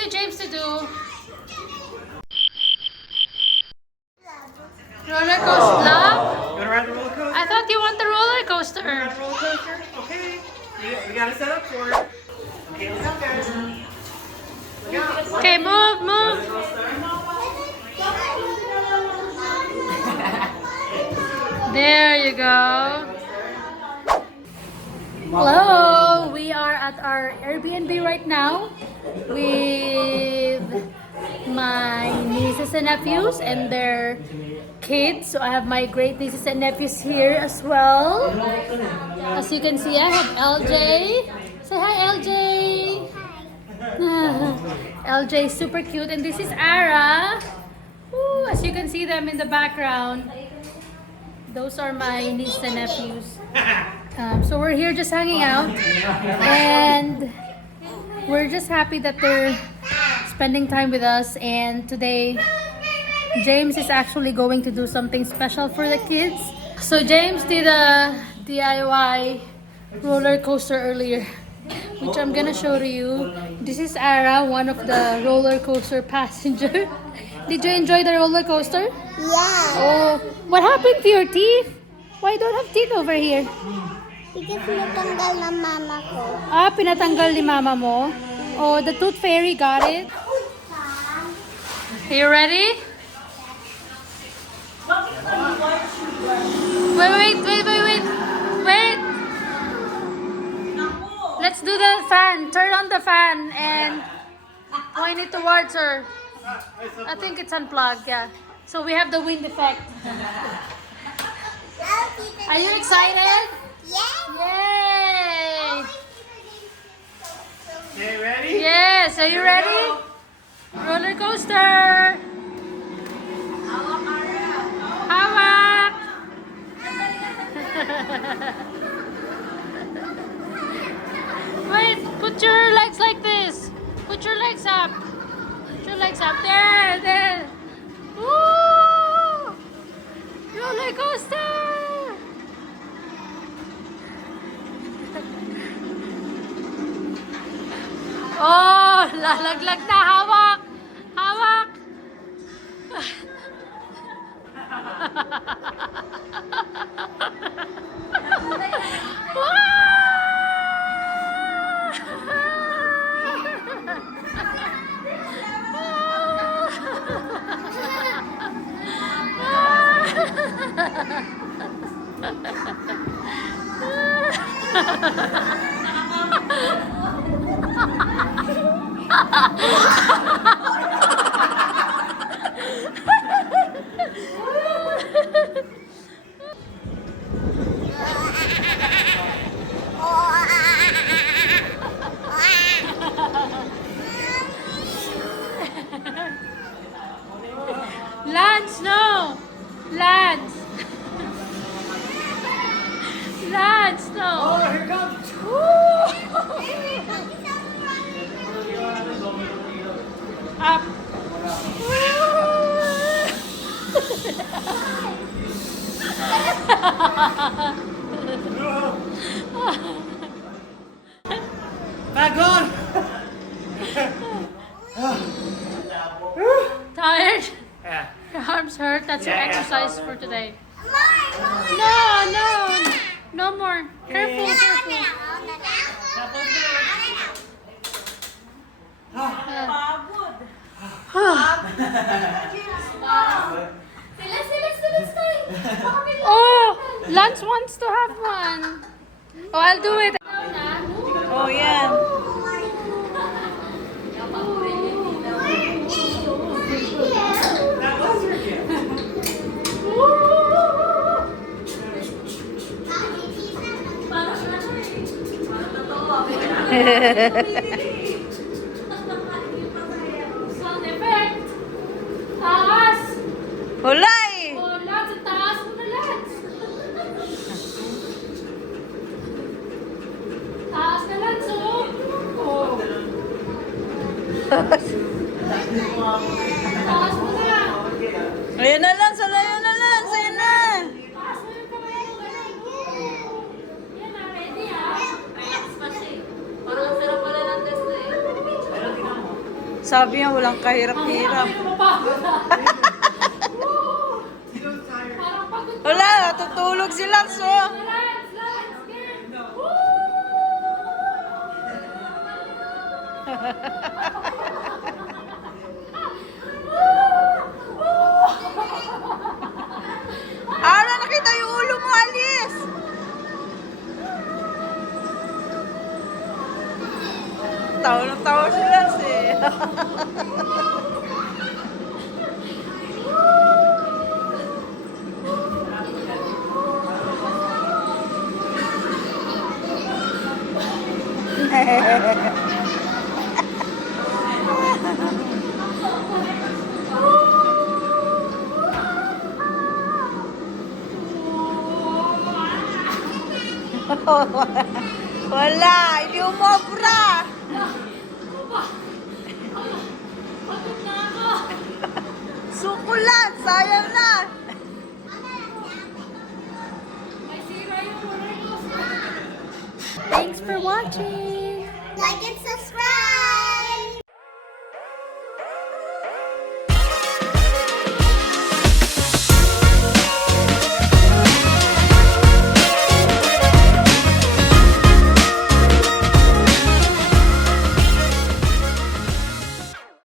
to James to do? Roller coaster. Love? You wanna ride the roller coaster? I thought you want the roller coaster. Ride the roller coaster? Okay. We gotta set up for it. Okay, look up, guys. Look out. Okay, move, move. There you go. Hello, we are at our Airbnb right now with my nieces and nephews and their kids. So I have my great nieces and nephews here as well. As you can see, I have LJ. Say hi, LJ. LJ is super cute, and this is Ara. Woo, as you can see them in the background. Those are my nieces and nephews. So we're here just hanging out, and we're just happy that they're spending time with us. And today, James is actually going to do something special for the kids. So James did a DIY roller coaster earlier, which I'm gonna show to you. This is Ara, one of the roller coaster passenger. Did you enjoy the roller coaster? Yeah. Oh, what happened to your teeth? Why don't have teeth over here? Because natanggal ng mama ko. Ah, pinatanggal ni mama mo. Oh, the tooth fairy got it. Are you ready? Wait. Let's do the fan. Turn on the fan and point it towards her. I think it's unplugged, yeah. So we have the wind effect. Are you excited? Yeah. Yay! Okay, ready? Yes, are you ready? Roller coaster! Hawak! Wait, put your legs like this. Put your legs up. Put your legs up. There. Woo! Roller coaster! Oh, lalaglag na. Hawak! Hawak! Lance, no! Lance! Lance, no! Oh, here comes. Up! Back on. Tired? Yeah. Your arms hurt? That's your Yeah. exercise for today. No! No more. Careful. Oh, Lance wants to have one. Oh, I'll do it. Oh, yeah. That was your gift. Sound effect. Taas. Hulay! Oh, Lance, ang taas mo na, Lance. Taas na, Lance, oh. Oh. Taas mo na. Ayan na lang, salayan na lang, sayan na. Taas mo yung kamay mo, ganun. Yan na, ready, ha? Sabi niya, walang kahirap-hirap. Parang pagod. Wala, tutulog si Lance, oh. Lance, game. Ara, nakita yung ulo mo, Alice. Tawa ng tawa si Lance, eh. Wala, hindi umobra. Pagod na ako. Sukulan, sayang na. May sira yung roller coaster. Thanks for watching. Like and subscribe.